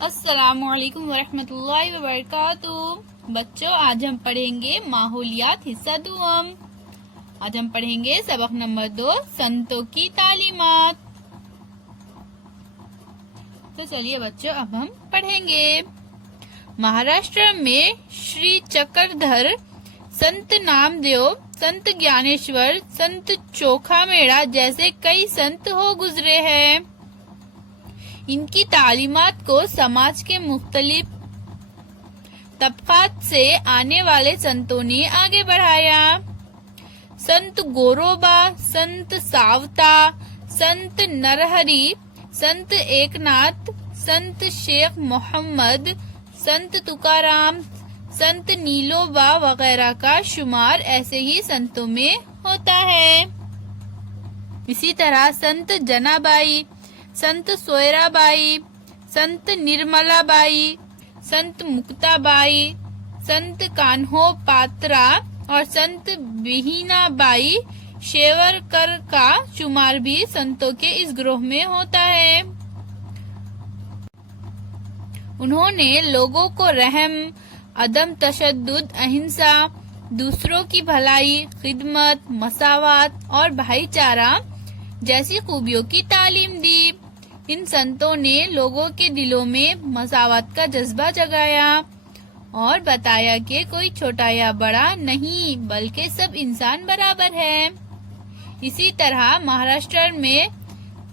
अस्सलामुअलैकुम वरहमतुल्लाहि वबरकातुहू। बच्चों, आज हम पढ़ेंगे माहौलियात हिस्सा दुआम। आज हम पढ़ेंगे सबक नंबर 2, संतों की तालीमात। तो चलिए बच्चों, अब हम पढ़ेंगे। महाराष्ट्र में श्री चक्रधर, संत नामदेव, संत ज्ञानेश्वर, संत चोखामेड़ा जैसे कई संत हो गुजरे हैं। इनकी तालीमात को समाज के मुख्तलिफ तबकात से आने वाले संतों ने आगे बढ़ाया। संत गोरोबा, संत सावता, संत नरहरि, संत एकनाथ, संत शेख मोहम्मद, संत तुकाराम, संत नीलोबा वगैरह का शुमार ऐसे ही संतों में होता है। इसी तरह संत जनाबाई, संत सोयराबाई, संत निर्मलाबाई, संत मुक्ताबाई, संत कान्हो पात्रा और संत बिहीनाबाई शेवरकर का शुमार भी संतों के इस ग्रोह में होता है। उन्होंने लोगों को रहम, अदम तशद्दुद, अहिंसा, दूसरों की भलाई, खिदमत, मसावात और भाईचारा जैसी खूबियों की तालीम दी। इन संतों ने लोगों के दिलों में मसावत का जज्बा जगाया और बताया कि कोई छोटा या बड़ा नहीं, बल्कि सब इंसान बराबर है। इसी तरह महाराष्ट्र में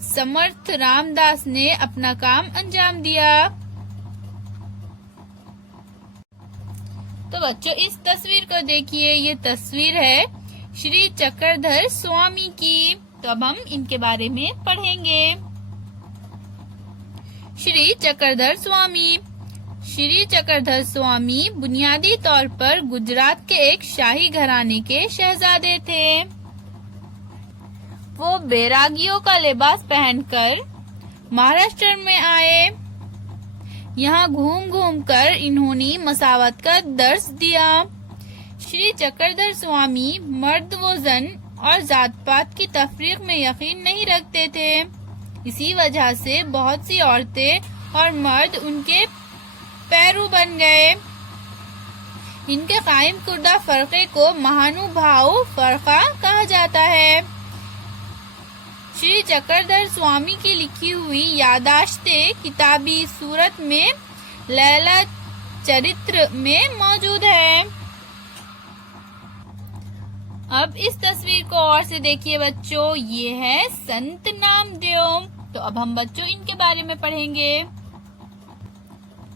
समर्थ रामदास ने अपना काम अंजाम दिया। तो बच्चों, इस तस्वीर को देखिए। ये तस्वीर है श्री चक्रधर स्वामी की। तो अब हम इनके बारे में पढ़ेंगे। श्री चक्रधर स्वामी। श्री चक्रधर स्वामी बुनियादी तौर पर गुजरात के एक शाही घराने के शहजादे थे। वो बैरागियों का लिबास पहनकर महाराष्ट्र में आए। यहाँ घूम घूम कर इन्होंने मसावत का दर्स दिया। श्री चक्रधर स्वामी मर्द व जन और जात पात की तफरीक में यकीन नहीं रखते थे। इसी वजह से बहुत सी औरतें और मर्द उनके पैरू बन गए। इनके कायम कुर्दा फरके को महानुभाव फरका कहा जाता है। श्री चक्रधर स्वामी की लिखी हुई यादाश्तें किताबी सूरत में लैला चरित्र में मौजूद है। अब इस तस्वीर को और से देखिए बच्चों। ये है संत नामदेव। तो अब हम बच्चों इनके बारे में पढ़ेंगे।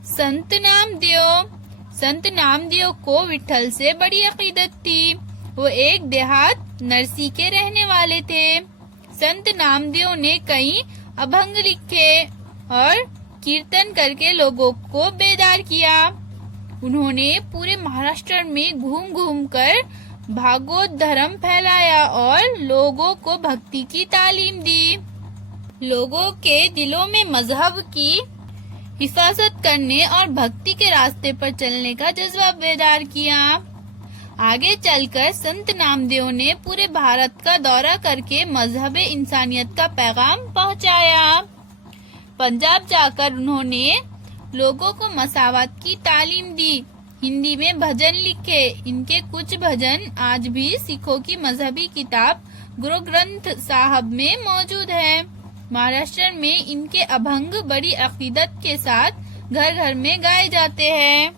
संत नामदेव। संत नामदेव को विठल से बड़ी अकीदत थी। वो एक देहात नरसी के रहने वाले थे। संत नामदेव ने कई अभंग लिखे और कीर्तन करके लोगों को बेदार किया। उन्होंने पूरे महाराष्ट्र में घूम घूम कर भागवत धर्म फैलाया और लोगों को भक्ति की तालीम दी। लोगों के दिलों में मजहब की हिफाजत करने और भक्ति के रास्ते पर चलने का जज्बा बेदार किया। आगे चलकर संत नामदेव ने पूरे भारत का दौरा करके मजहब इंसानियत का पैगाम पहुंचाया। पंजाब जाकर उन्होंने लोगों को मसावत की तालीम दी। हिंदी में भजन लिखे। इनके कुछ भजन आज भी सिखों की मजहबी किताब गुरु ग्रंथ साहब में मौजूद है। महाराष्ट्र में इनके अभंग बड़ी अकीदत के साथ घर घर में गाए जाते हैं।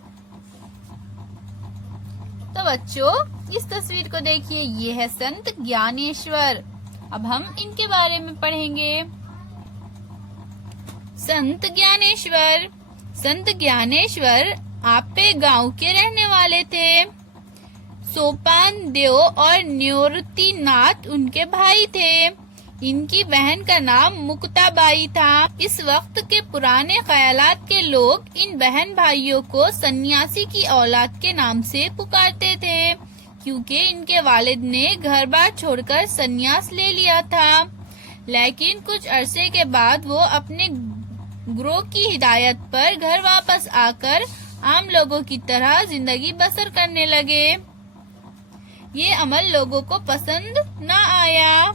तो बच्चों, इस तस्वीर को देखिए। ये है संत ज्ञानेश्वर। अब हम इनके बारे में पढ़ेंगे। संत ज्ञानेश्वर। संत ज्ञानेश्वर आपे गांव के रहने वाले थे। सोपान देव और निवृत्ति नाथ उनके भाई थे। इनकी बहन का नाम मुक्ताबाई था। इस वक्त के पुराने ख्यालात के लोग इन बहन भाइयों को सन्यासी की औलाद के नाम से पुकारते थे, क्योंकि इनके वालिद ने घर बार छोड़कर सन्यास ले लिया था। लेकिन कुछ अरसे के बाद वो अपने गुरु की हिदायत पर घर वापस आकर आम लोगों की तरह जिंदगी बसर करने लगे। ये अमल लोगों को पसंद न आया।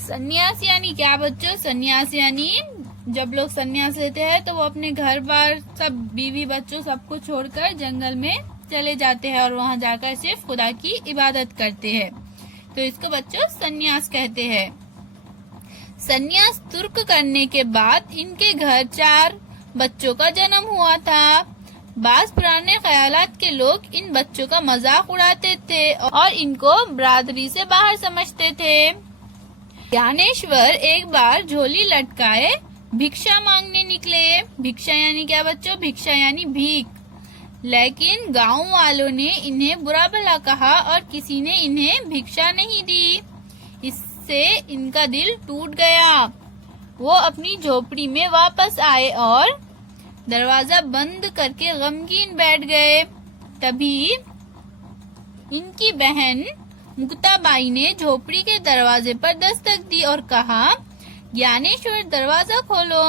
सन्यास यानी क्या बच्चों? सन्यास यानी जब लोग संन्यास लेते हैं तो वो अपने घर बार सब बीवी बच्चों सबको छोड़कर जंगल में चले जाते हैं और वहाँ जाकर सिर्फ खुदा की इबादत करते हैं। तो इसको बच्चों संन्यास कहते हैं। संन्यास तुर्क करने के बाद इनके घर 4 बच्चों का जन्म हुआ था। बास पुराने ख्यालात के लोग इन बच्चों का मजाक उड़ाते थे और इनको बरादरी से बाहर समझते थे। ज्ञानेश्वर एक बार झोली लटकाए भिक्षा मांगने निकले। भिक्षा यानी क्या बच्चों? भिक्षा यानी भीख। लेकिन गांव वालों ने इन्हें बुरा भला कहा और किसी ने इन्हें भिक्षा नहीं दी। इससे इनका दिल टूट गया। वो अपनी झोपड़ी में वापस आए और दरवाजा बंद करके गमगीन बैठ गए। तभी इनकी बहन मुक्ताबाई ने झोपड़ी के दरवाजे पर दस्तक दी और कहा, ज्ञानेश्वर दरवाजा खोलो,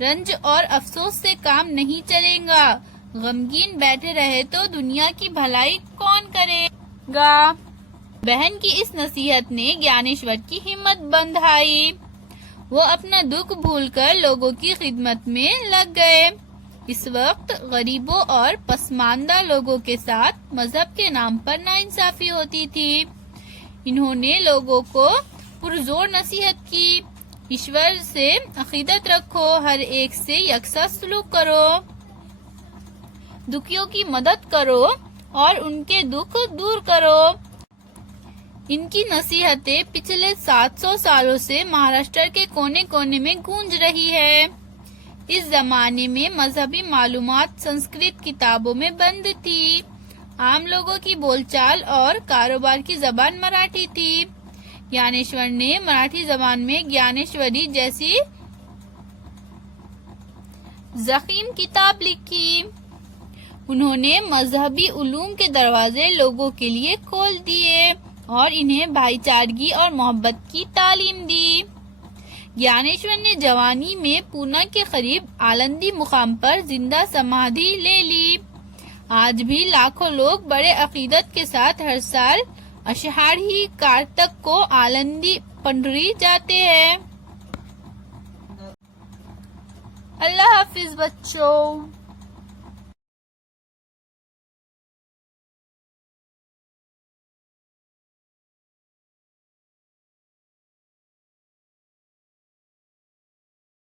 रंज और अफसोस से काम नहीं चलेगा। गमगीन बैठे रहे तो दुनिया की भलाई कौन करेगा। बहन की इस नसीहत ने ज्ञानेश्वर की हिम्मत बंधाई। वो अपना दुख भूलकर लोगों की खिदमत में लग गए। इस वक्त गरीबों और पसमानदा लोगों के साथ मजहब के नाम पर नाइंसाफी होती थी। इन्होंने लोगों को पुरजोर नसीहत की, ईश्वर से अकीदत रखो, हर एक से यकसा सलूक करो, दुखियों की मदद करो और उनके दुख दूर करो। इनकी नसीहतें पिछले 700 सालों से महाराष्ट्र के कोने कोने में गूंज रही है। इस जमाने में मजहबी मालूमात संस्कृत किताबों में बंद थी। आम लोगों की बोलचाल और कारोबार की जबान मराठी थी। ज्ञानेश्वर ने मराठी जबान में ज्ञानेश्वरी जैसी ज़ख़ीम किताब लिखी। उन्होंने मजहबी उलूम के दरवाजे लोगों के लिए खोल दिए और इन्हें भाईचारगी और मोहब्बत की तालीम दी। ज्ञानेश्वर ने जवानी में पूना के करीब आलंदी मुकाम पर जिंदा समाधि ले ली। आज भी लाखों लोग बड़े अकीदत के साथ हर साल आषाढ़ी कार्तिक को आलंदी पंडरी जाते हैं। अल्लाह हाफिज बच्चों।